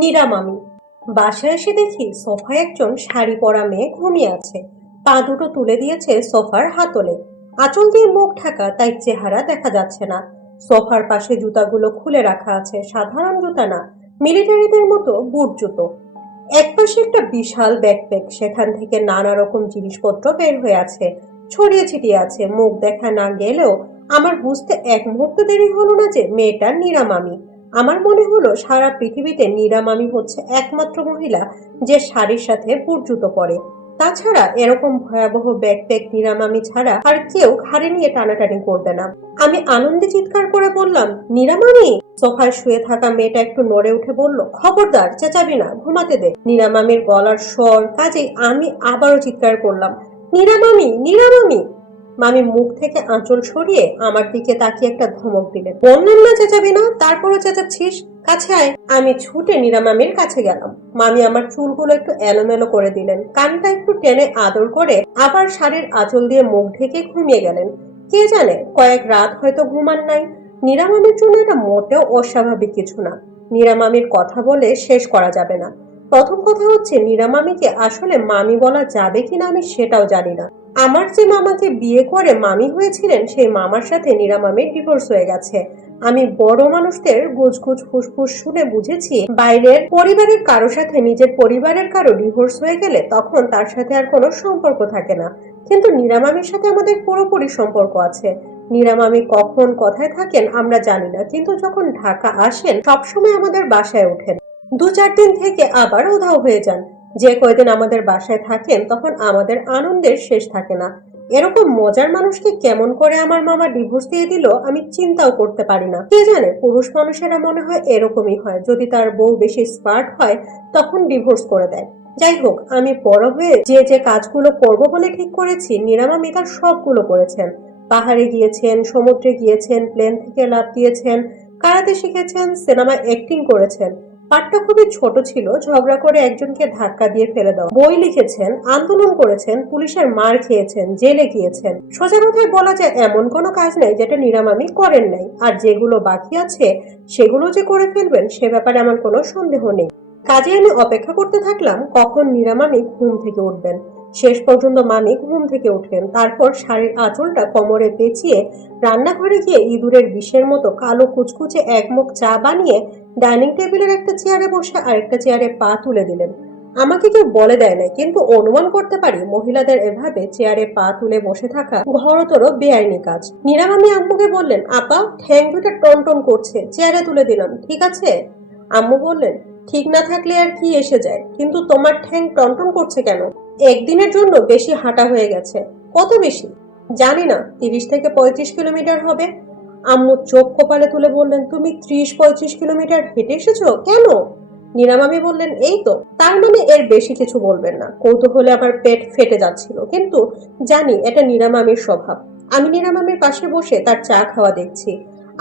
নীরা মামি। বাসায় এসে দেখি সোফায় একজন শাড়ি পরা মেয়ে ঘুমিয়ে আছে। পা দুটো তুলে দিয়েছে সোফার হাতলে। আঁচল দিয়ে মুখ ঢাকা, তাই চেহারা দেখা যাচ্ছে না। সোফার পাশে জুতাগুলো খুলে রাখা আছে, সাধারণ জুতা না, মিলিটারিদের মতো বুট জুতো। একপাশে একটা বিশাল ব্যাকপ্যাক, সেখান থেকে নানা রকম জিনিসপত্র বের হয়ে আছে, ছড়িয়ে ছিটিয়ে আছে। মুখ দেখা না গেলেও আমার বুঝতে এক মুহূর্ত দেরি হলো না যে মেয়েটা নীরা মামি। আমার মনে হলো সারা পৃথিবীতে নীরা মামি হচ্ছে একমাত্র মহিলা যে শাড়ির সাথে বুট জুতো পরে। তাছাড়া এরকম ভয়াবহ ব্যাকপ্যাক নীরা মামি ছাড়া আর কেউ ঘাড়ে নিয়ে টানাটানি করবে না। আমি আনন্দে চিৎকার করে বললাম, নীরা মামি! সোফায় শুয়ে থাকা মেয়েটা একটু নড়ে উঠে বলল, খবরদার, চেঁচাবি না, ঘুমাতে দে। নীরা মামির গলার স্বর, কাজেই আমি আবারও চিৎকার করলাম, নীরা মামি, নীরা মামি! মামি মুখ থেকে আঁচল সরিয়ে আমার দিকে তাকিয়ে একটা ধমক দিলেন। বললেন না চেঁচাবি না, তারপরও চেঁচাচ্ছিস, কাছে আয়। আমি ছুটে নীরা মামির কাছে গেলাম। মামি আমার চুলগুলো একটু এলোমেলো করে দিলেন, কানটা একটু টেনে আদর করে আবার শাড়ির আঁচল দিয়ে মুখ ঢেকে ঘুমিয়ে গেলেন। কে জানে, কয়েক রাত হয়তো ঘুমান নাই। নীরা মামির জন্য এটা মোটেও অস্বাভাবিক কিছু না। নীরা মামির কথা বলে শেষ করা যাবে না। প্রথম কথা হচ্ছে, নীরা মামিকে আসলে মামি বলা যাবে কিনা আমি সেটাও জানি না। আমার যে মামাকে বিয়ে করে মামি হয়েছিলেন, সেই মামার সাথে নীরা মামির ডিভোর্স হয়ে গেছে। আমি বড় মানুষদের গুজগুজ ফুসফুস শুনে বুঝেছি, বাইরের পরিবারের কারো সাথে নিজের পরিবারের কারো ডিভোর্স হয়ে গেলে তখন তার সাথে আর কোনো সম্পর্ক থাকে না। কিন্তু নীরা মামির সাথে আমাদের পুরোপুরি সম্পর্ক আছে। নীরা মামি কখন কোথায় থাকেন আমরা জানি না, কিন্তু যখন ঢাকা আসেন সবসময় আমাদের বাসায় ওঠেন। 2-4 দিন থেকে আবার উধাও হয়ে যান। যে কয়দিন আমাদের বাসায় থাকেন তখন আমাদের আনন্দের শেষ থাকে না। এরকম মজার মানুষকে কেমন করে আমার মামা ডিভোর্স দিয়ে দিল আমি চিন্তাও করতে পারি না। কে জানে, পুরুষ মানুষেরা মনে হয় এরকমই হয়, যদি তার বউ বেশি স্মার্ট হয় তখন ডিভোর্স করে দেয়। যাই হোক, আমি বড় হয়ে যে যে কাজগুলো করব বলে ঠিক করেছি, নীরা মামি তার সবগুলো করেছেন। পাহাড়ে গিয়েছেন, সমুদ্রে গিয়েছেন, প্লেন থেকে লাফ দিয়েছেন, কারাতে শিখেছেন, সিনেমায় অ্যাক্টিং করেছেন। পাঠটা খুবই ছোট ছিল, ঝগড়া করে একজনকে ধাক্কা দিয়ে ফেলে দাও, বই লিখেছেন, আন্দোলন করেছেন, পুলিশের মার খেয়েছেন, জেলে গিয়েছেন। সোজা কথায় বলা যায় এমন কোনো কাজ নেই যেটা নীরা মামি করেন নাই। আর যেগুলো বাকি আছে সেগুলো যে করে ফেলবেন সে ব্যাপারে আমার কোনো সন্দেহ নেই। কাজে আমি অপেক্ষা করতে থাকলাম কখন নীরা মামি ঘুম থেকে উঠবেন। শেষ পর্যন্ত মামি ঘুম থেকে উঠলেন। তারপর শাড়ির আঁচলটা কোমরে পেঁচিয়ে রান্নাঘরে গিয়ে ইঁদুরের বিষের মতো কালো কুচকুচে এক মুখ চা বানিয়ে ডাইনিং টেবিলের একটা চেয়ারে বসে আরেকটা চেয়ারে পা তুলে দিলেন। আমাকে কেউ বলে দেয় না, কিন্তু অনুমান করতে পারি মহিলাদের এভাবে চেয়ারে পা তুলে বসে থাকা ঘোরতর বেআইনি কাজ। নীরা মামি আম্মুকে বললেন, আপা, ঠ্যাং দুটা টনটন করছে, চেয়ারে তুলে দিলাম, ঠিক আছে? আম্মু বললেন, ঠিক না থাকলে আর কি এসে যায়, কিন্তু তোমার ঠ্যাং টনটন করছে কেন? একদিনের জন্য বেশি হাঁটা হয়ে গেছে। কত বেশি? জানি না, 30 থেকে 35 কিলোমিটার হবে। আম্মু চোখ কপালে তুলে বললেন, তুমি 30-35 কিলোমিটার হেঁটে এসেছো কেন? নীরা মামি বললেন, এই তো। তার মানে এর বেশি কিছু বলবেন না। কৌতূহলে আমার পেট ফেটে যাচ্ছিল, কিন্তু জানি এটা নীরা মামির স্বভাব। আমি নীরা মামির পাশে বসে তার চা খাওয়া দেখছি।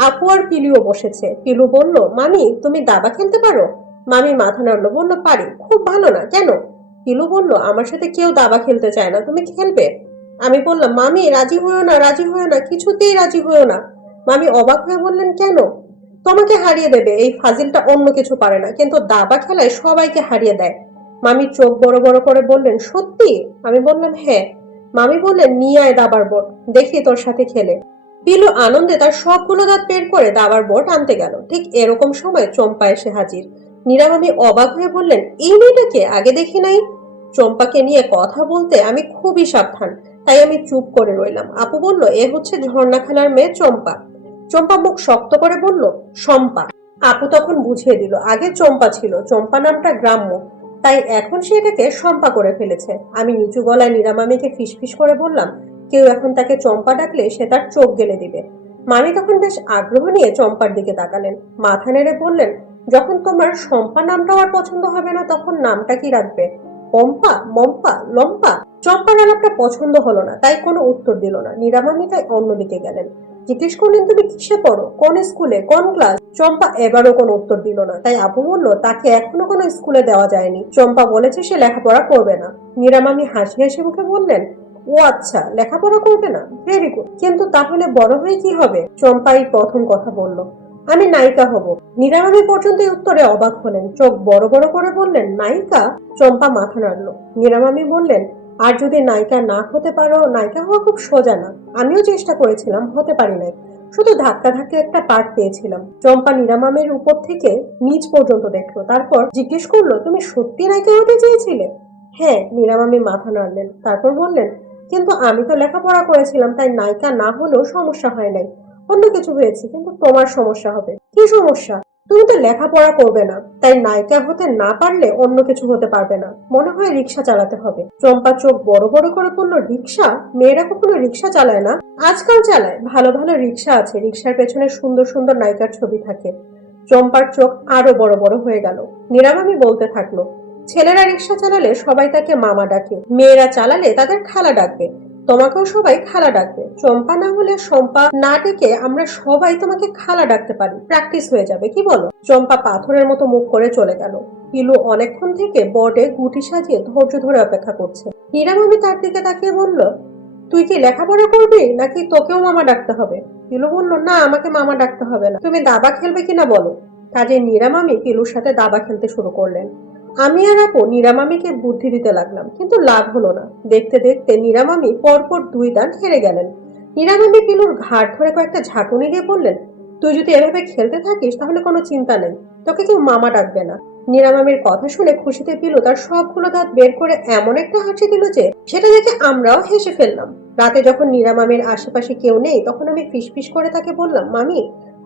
আপু আর পিলুও বসেছে। পিলু বলল, মামি, তুমি দাবা খেলতে পারো? মামি মাথা নাড়লো, বলল, পারি। খুব ভালো না, কেন? পিলু বলল, আমার সাথে কেউ দাবা খেলতে চায় না, তুমি খেলবে? আমি বললাম, মামি, রাজি হয়েও না, রাজি হয়েও না, কিছুতেই রাজি হয়েও না। মামি অবাক হয়ে বললেন, কেন? তোমাকে হারিয়ে দেবে, এই ফাজিলটা অন্য কিছু পারে না, কিন্তু দাবা খেলায় সবাইকে হারিয়ে দেয়। মামি চোখ বড় বড় করে বললেন, সত্যি? আমি বললাম, হ্যাঁ। মামি বললেন, নিয়ে আয় দাবার বোর্ড, দেখি তোর সাথে খেলে। পিলু আনন্দে তার সবগুলো দাঁত বের করে দাবার বোর্ড আনতে গেল। ঠিক এরকম সময় চম্পা এসে হাজির। নীরা মামি অবাক হয়ে বললেন, এই মেয়েটাকে আগে দেখি নাই। চম্পাকে নিয়ে কথা বলতে আমি খুবই সাবধান, তাই আমি চুপ করে রইলাম। আপু বলল, এ হচ্ছে ঝর্ণা খালার মেয়ে চম্পা। চম্পা মুখ শক্ত করে বলল, শম্পা। আপু তখন বুঝিয়ে দিল, আগে চম্পা ছিল, চম্পা নামটা গ্রাম্য, তাই এখন সে এটাকে শম্পা করে ফেলেছে। আমি নিচু গলায় নীরা মামিকে ফিসফিস করে বললাম, কেউ এখন তাকে চম্পা ডাকলে সে তার চোখ গেলে দিবে। মামি তখন বেশ আগ্রহ নিয়ে চম্পার দিকে তাকালেন, মাথা নেড়ে বললেন, যখন তোমার শম্পা নামটাও আর পছন্দ হবে না তখন নামটা কি রাখবে? পম্পা, মম্পা, লম্পা? চম্পার আলাপটা পছন্দ হলো না, তাই কোনো উত্তর দিল না। নীরা মামি তাই অন্যদিকে গেলেন। জিজ্ঞেস করলেন, তুমি কিসে পড়ো, কোন স্কুলে, কোন ক্লাস? চম্পা এবারও কোনো উত্তর দিল না, তাই আপু বলল, তাকে এখনো কোনো স্কুলে দেওয়া যায়নি, চম্পা বলেছে সে লেখাপড়া করবে না। নীরা মামি হাসি হাসি মুখে বললেন, ও আচ্ছা, লেখাপড়া করবে না, ভেরি গুড, কিন্তু তাহলে বড় হয়ে কি হবে? চম্পাই প্রথম কথা বলল। আমি নায়িকা হব। নীরামামি পর্যন্ত এই উত্তরে অবাক হলেন, চোখ বড় বড় করে বললেন, নায়িকা? চম্পা মাথা নাড়ল। নীরামামি বললেন, আর যদি নায়িকা না হতে পারো? নায়িকা হওয়া খুব সোজা না, আমিও চেষ্টা করেছিলাম, হতে পারি নাই, শুধু ধাক্কা ধাক্কা একটা পার্ট পেয়েছিলাম। চম্পা নীরামামির উপর থেকে নিচ পর্যন্ত দেখলো, তারপর জিজ্ঞেস করলো, তুমি সত্যি নায়িকা হতে চেয়েছিলে? হ্যাঁ। নীরামামি মাথা নাড়লেন, তারপর বললেন, কিন্তু আমি তো লেখাপড়া করেছিলাম, তাই নায়িকা না হলেও সমস্যা হয় নাই। অন্য কিছু হয়েছে, কিন্তু তোমার সমস্যা হবে। কি সমস্যা? তুমি তো লেখাপড়া করবে না, তাই নায়িকা হতে না পারলে অন্য কিছু হতে পারবে না। মনে হয় রিক্সা চালাতে হবে। চম্পা চোখ বড় বড় করে বলল, রিক্সা? মেয়েরা কখনো রিক্সা চালায় না? আজকাল চালায়, ভালো ভালো রিক্সা আছে, রিক্সার পেছনে সুন্দর সুন্দর নায়িকার ছবি থাকে। চম্পার চোখ আরো বড় বড় হয়ে গেল। নীরামামি বলতে থাকলো, ছেলেরা রিক্সা চালালে সবাই তাকে মামা ডাকে, মেয়েরা চালালে তাদের খালা ডাকবে, তোমাকেও সবাই খালা ডাকবে। চম্পা না হলে শম্পা না ডেকে আমরা সবাই তোমাকে খালা ডাকতে পারি, প্র্যাকটিস হয়ে যাবে, কি বলো? চম্পা পাথরের মতো মুখ করে চলে গেল। পিলু অনেকক্ষণ থেকে বোর্ডে গুটি সাজিয়ে ধৈর্য ধরে অপেক্ষা করছে। নীরামামি তার দিকে তাকিয়ে বলল, তুই কি লেখাপড়া করবি নাকি তোকেও মামা ডাকতে হবে? পিলু বলল, না, আমাকে মামা ডাকতে হবে না। তুমি দাবা খেলবে কিনা বলো। কাজে নীরামামি পিলুর সাথে দাবা খেলতে শুরু করলেন। আমি আর আপু নীরামামিকে বুদ্ধি দিতে লাগলাম, কিন্তু লাভ হলো না। দেখতে দেখতে নীরামামি পরপর 2 দান হেরে গেলেন। নীরামামি পিলুর ঘাড় ধরে কয়েকটা ঝাঁকুনি দিয়ে বললেন, তুই যদি এভাবে খেলতে থাকিস তাহলে কোনো চিন্তা নেই, তোকে কেউ মামা ডাকবে না। নীরামামির কথা শুনে খুশিতে পিলু তার সবগুলো দাঁত বের করে এমন একটা হাসি দিল যে সেটা দেখে আমরাও হেসে ফেললাম। রাতে যখন নীরামামির আশেপাশে কেউ নেই, তখন আমি ফিসফিস করে তাকে বললাম, মামি,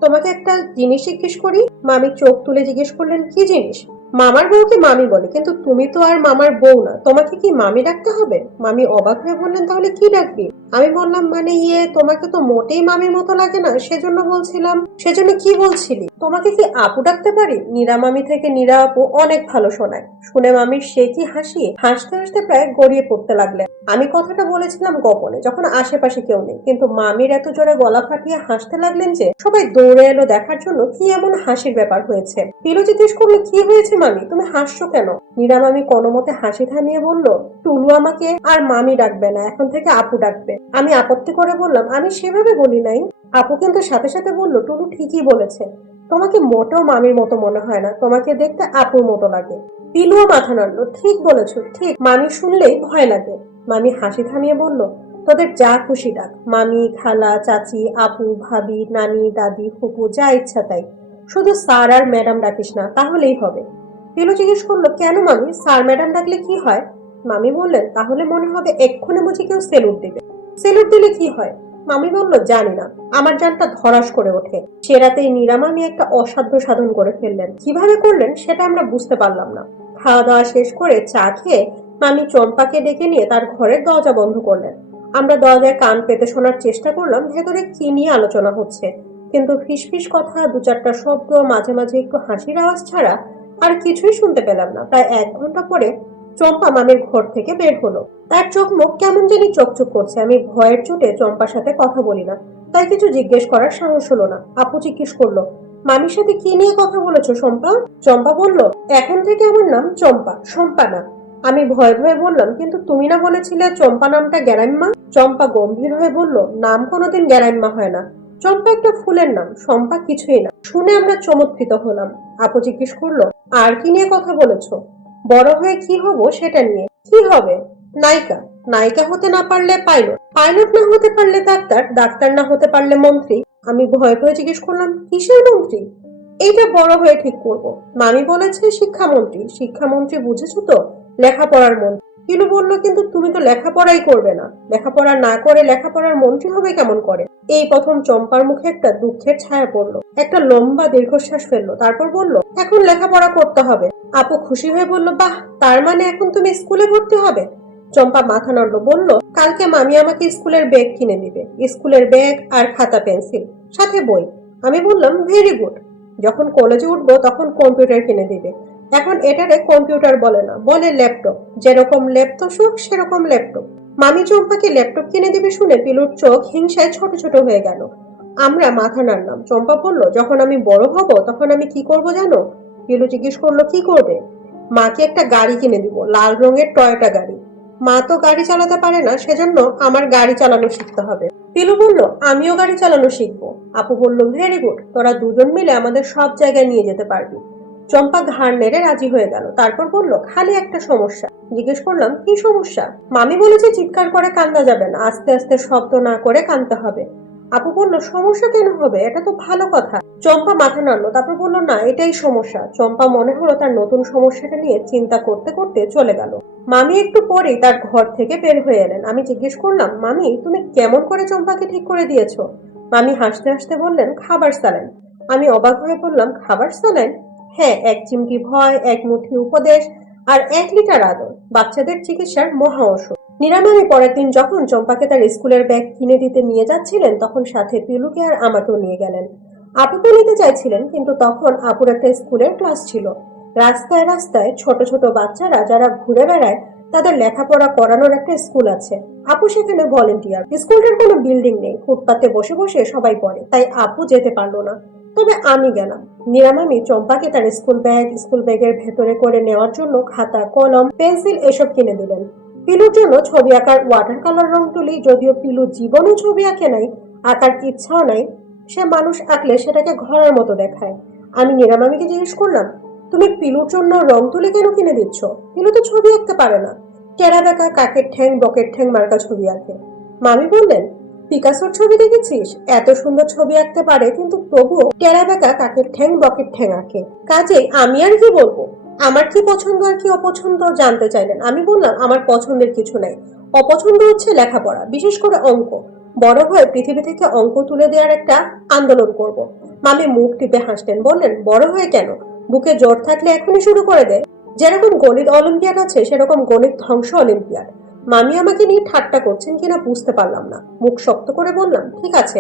তোমাকে একটা জিনিস জিজ্ঞেস করি। মামি চোখ তুলে জিজ্ঞেস করলেন, কি জিনিস? মামার বউকে মামি বলে, কিন্তু তুমি তো আর মামার বউ না, তোমাকে কি মামি ডাকতে হবে? মামি অবাক হয়ে বললেন, তাহলে কি ডাকবি? আমি বললাম, মানে তোমাকে তো মোটেই মামির মতো লাগে না, সেজন্য বলছিলাম। সেজন্য কি বলছিলি? তোমাকে কি আপু ডাকতে পারি? নীরা মামি থেকে নীরা আপু অনেক ভালো শোনায়। শুনে মামির সে কি হাসি, হাসতে হাসতে প্রায় গড়িয়ে পড়তে লাগলেন। আমি কথাটা বলেছিলাম গোপনে, যখন আশেপাশে কেউ নেই, কিন্তু মামির এত জোরে গলা ফাটিয়ে হাসতে লাগলেন যে সবাই দৌড়ে এলো দেখার জন্য কি এমন হাসির ব্যাপার হয়েছে। পিলু জিজ্ঞেস করলো, কি হয়েছে মামি, তুমি হাসছো কেন? নীরা মামি কোনো মতে হাসি থামিয়ে বলল, টুলু আমাকে আর মামি ডাকবে না, এখন থেকে আপু ডাকবে। আমি আপত্তি করে বললাম, আমি সেভাবে বলি নাই। আপু কিন্তু সাথে সাথে বলল, টুলু ঠিকই বলেছে, তোমাকে মোটেও মামির মতো মনে হয় না, তোমাকে দেখতে আপুর মতো লাগে। পিলুও মাথা নাড়ল, ঠিক বলেছ, ঠিক, মামি শুনলেই ভয় লাগে। মামি হাসি থামিয়ে বলল, তোদের যা খুশি ডাক, মামি, খালা, চাচি, আপু, ভাবি, নানি, দাদি, ফুপু, যা ইচ্ছা তাই, শুধু স্যার আর ম্যাডাম ডাকিস না, তাহলেই হবে। পিলু জিজ্ঞেস করলো, কেন মামি, স্যার ম্যাডাম ডাকলে কি হয়? মামি বললেন, তাহলে মনে হবে এক্ষুনি বুঝি কেউ সেলুট দিবে। সেলুট দিলে কি হয়? মামি বলল, জানি না, আমার জানটা ধরাস করে ওঠে। সে রাতেই নীরা মামি একটা অসাধ্য সাধন করে ফেললেন। কিভাবে করলেন সেটা আমরা বুঝতে পারলাম না। খাওয়া দাওয়া শেষ করে চা খেয়ে মামি চম্পাকে ডেকে নিয়ে তার ঘরের দরজা বন্ধ করলেন। আমরা দরজায় কান পেতে শোনার চেষ্টা করলাম ভেতরে কি নিয়ে আলোচনা হচ্ছে, কিন্তু ফিসফিস কথা, 2-4টা শব্দ, মাঝে মাঝে একটু হাসির আওয়াজ ছাড়া আর কিছুই শুনতে পেলাম না। প্রায় 1 ঘন্টা পরে চম্পা মামির ঘর থেকে বের হলো। তার চোখ মুখ কেমন জানি চকচক করছে। আমি ভয়ের চোটে চম্পার সাথে কথা বলি না, তাই কিছু জিজ্ঞেস করার সাহস হলো না। আপু জিজ্ঞেস করলো, মামির সাথে কি নিয়ে কথা বলেছো শম্পা? চম্পা বলল, এখন থেকে আমার নাম চম্পা, শম্পা না। আমি ভয়ে ভয়ে বললাম, কিন্তু তুমি না বলেছিলে চম্পা নামটা গ্যারাম্মা? চম্পা গম্ভীর হয়ে বলল, নাম কোনোদিন গ্যারাম্মা হয় না, চম্পা একটা ফুলের নাম, শম্পা কিছুই না। শুনে আমরা চমৎকৃত হলাম। আপু জিজ্ঞেস করলো, আর কি নিয়ে কথা বলেছো? বড় হয়ে কি হব সেটা নিয়ে। কি হবে? নায়িকা। নায়িকা হতে না পারলে পাইলট, পাইলট না হতে পারলে ডাক্তার, ডাক্তার না হতে পারলে মন্ত্রী। আমি ভয়ে ভয়ে জিজ্ঞেস করলাম, কিসের মন্ত্রী? এইটা বড় হয়ে ঠিক করব। মামি বলেছে শিক্ষামন্ত্রী। শিক্ষামন্ত্রী বুঝেছো তো, লেখাপড়ার মন্ত্রী। কিলু বলল, কিন্তু তুমি তো লেখাপড়াই করবে না, লেখাপড়া না করে লেখাপড়ার মন্ত্রী হবে কেমন করে? এই প্রথম চম্পার মুখে একটা দুঃখের ছায়া পড়লো। একটা লম্বা দীর্ঘশ্বাস ফেললো, তারপর বলল, এখন লেখাপড়া করতে হবে। আপু খুশি হয়ে বলল, বাহ, তার মানে এখন তুমি স্কুলে ভর্তি হবে? চম্পা মাথা নাড়ল, বলল, কালকে মামি আমাকে স্কুলের ব্যাগ কিনে দিবে, স্কুলের ব্যাগ আর খাতা পেন্সিল, সাথে বই। আমি বললাম, ভেরি গুড। যখন কলেজে উঠবো তখন কম্পিউটার কিনে দিবে। এখন এটারে কম্পিউটার বলে না, বলে ল্যাপটপ। যেরকম ল্যাপটপ সুখ সেরকম ল্যাপটপ। মামি চম্পাকে ল্যাপটপ কিনে দিবে শুনে পিলুর চোখ হিংসায় ছোট ছোট হয়ে গেল। আমরা মাথা নাড়লাম। চম্পা বলল, যখন আমি বড় হব তখন আমি কি করব জানো? পিলু জিজ্ঞেস করলো, কি করবে? মাকে একটা গাড়ি কিনে দিব, লাল রঙের টয়োটা গাড়ি। মা তো গাড়ি চালাতে পারে না, সেজন্য আমার গাড়ি চালানো শিখতে হবে। পিলু বলল, আমিও গাড়ি চালানো শিখবো। আপু বলল, ভেরি গুড, তোরা দুজন মিলে আমাদের সব জায়গায় নিয়ে যেতে পারবি। চম্পা ঘাড় নেড়ে রাজি হয়ে গেল। তারপর বলল, খালি একটা সমস্যা। জিজ্ঞেস করলাম, কি সমস্যা? মামি বলেছে চিৎকার করে কান্দা যাবে না, আস্তে আস্তে শব্দ না করে কাঁদতে হবে। আপু বলল, সমস্যা কেন হবে, এটা তো ভালো কথা। চম্পা মাথা নাড়লো, তারপর বলল, না এটাই সমস্যা। চম্পা মনে হলো তার নতুন সমস্যাটা নিয়ে চিন্তা করতে করতে চলে গেল। মামি একটু পরেই তার ঘর থেকে বের হয়ে এলেন। আমি জিজ্ঞেস করলাম, মামি তুমি কেমন করে চম্পাকে ঠিক করে দিয়েছো? মামি হাসতে হাসতে বললেন, খাবার স্যালাইন। আমি অবাক হয়ে বললাম, খাবার স্যালাইন? হ্যাঁ, 1 চিমটি ভয়, 1 মুঠি উপদেশ, আর 1 লিটার আদর। বাচ্চাদের চিকিৎসার মহা ওষুধ। নিরামামি পরের দিন যখন চম্পাকে তার স্কুলের ব্যাগ কিনে দিতে নিয়ে যাচ্ছিলেন, তখন সাথে পিলুকে আর আমাকেও নিয়ে গেলেন। আপুকে নিতে চাইছিলেন, কিন্তু তখন আপুর একটা স্কুলের ক্লাস ছিল। রাস্তায় রাস্তায় ছোট ছোট বাচ্চারা যারা ঘুরে বেড়ায়, তাদের লেখাপড়া করানোর একটা স্কুল আছে। আপু সেখানে ভলেন্টিয়ার। স্কুলটার কোনো বিল্ডিং নেই, ফুটপাতে বসে বসে সবাই পড়ে, তাই আপু যেতে পারলো না। তবে আমি গেলাম। নিরামামি চম্পাকে তার স্কুল ব্যাগের ভেতরে করে নেওয়ার জন্য খাতা, কলম, পেন্সিল এসব কিনে দিলেন। পিলুর জন্য ছবি আঁকার ওয়াটার কালার রং তুলি, যদিও পিলু জীবনও ছবি আঁকে নাই, আঁকার ইচ্ছাও নাই। সে মানুষ আঁকলে সেটাকে ঘরের মতো দেখায়। আমি নিরামামিকে জিজ্ঞেস করলাম, তুমি পিলুর জন্য রং তুলি কেন কিনে দিচ্ছ? পিলু তো ছবি আঁকতে পারে না। টেরা বেঁকা কাকের ঠ্যাং বকের ঠ্যাং মার্কা ছবি আঁকে। মামি বললেন, পিকাসোর ছবি দেখেছিস? এত সুন্দর ছবি আঁকতে পারে, কিন্তু তবুও টেরা বেঁকা কাকের ঠ্যাং বকের ঠ্যাং আঁকে। কাজেই আমি আর কি বলবো? আমার কি পছন্দ আর কি অপছন্দ জানতে চাইলেন। আমি বললাম, আমার পছন্দের কিছু নাই। অপছন্দ হচ্ছে লেখাপড়া, বিশেষ করে অঙ্ক। বড় হয়ে পৃথিবী থেকে অঙ্ক তুলে দেওয়ার একটা আন্দোলন করব। মামি মুখ টিপে হাসলেন, বললেন, বড় হয়ে কেন? বুকে জোর থাকলে এখনই শুরু করে দে। যেরকম গণিত অলিম্পিয়াড আছে, সেরকম গণিত ধ্বংস অলিম্পিয়াড। মামি আমাকে নিয়ে ঠাট্টা করছেন কিনা বুঝতে পারলাম না। মুখ শক্ত করে বললাম, ঠিক আছে,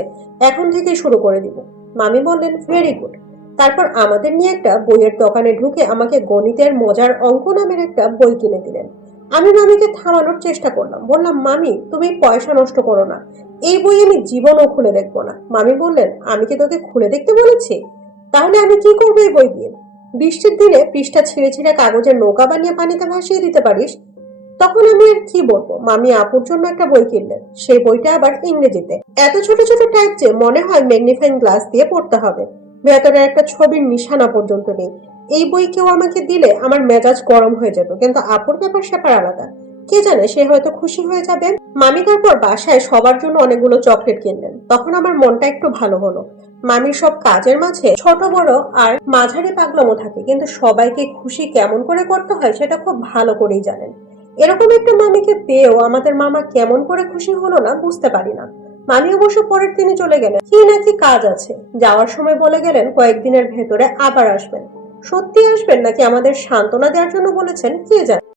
এখন থেকেই শুরু করে দিব। মামি বললেন, ভেরি গুড। তারপর আমাদের নিয়ে একটা বইয়ের দোকানে ঢুকে আমাকে গণিতের মজার অঙ্ক নামের একটা বই কিনে দিলেন। আমি মামিকে থামানোর চেষ্টা করলাম, বললাম, মামি তুমি পয়সা নষ্ট করো না, এই বই আমি জীবনও খুলে দেখবো না। মামি বললেন, আমি কি তোকে খুলে দেখতে বলেছি? তাহলে আমি কি করবো এই বই দিয়ে? বৃষ্টির দিনে পৃষ্ঠা ছিঁড়ে ছিঁড়ে কাগজের নৌকা বানিয়ে পানিতে ভাসিয়ে দিতে পারিস। তখন আমি আর কি বলবো। মামি আপুর জন্য একটা বই কিনলেন, সেই বইটা আবার ইংরেজিতে। এত ছোট ছোট টাইপ যে মনে হয় ম্যাগনিফাইং গ্লাস দিয়ে পড়তে হবে। ভেতরে একটা ছবির নিশানা পর্যন্ত নেই। এই বই কেউ আমাকে দিলে আমার মেজাজ গরম হয়ে যেত, কিন্তু আপুর ব্যাপার স্যাপার আলাদা। কে জানে, সে হয়তো খুশি হয়ে যাবে। মামি তারপর বাসায় সবার জন্য অনেকগুলো চকলেট কিনলেন। তখন আমার মনটা একটু ভালো হলো। মামির সব কাজের মাঝে ছোট বড় আর মাঝারি পাগলামো থাকে, কিন্তু সবাইকে খুশি কেমন করে করতে হয় সেটা খুব ভালো করেই জানেন। এরকম একটা মামিকে পেয়েও আমাদের মামা কেমন করে খুশি হলো না বুঝতে পারি না। মামি অবশ্য পরের দিনই চলে গেলেন, কি নাকি কাজ আছে। যাওয়ার সময় বলে গেলেন কয়েকদিনের ভেতরে আবার আসবেন। সত্যি আসবেন নাকি আমাদের সান্ত্বনা দেওয়ার জন্য বলেছেন কে জানে।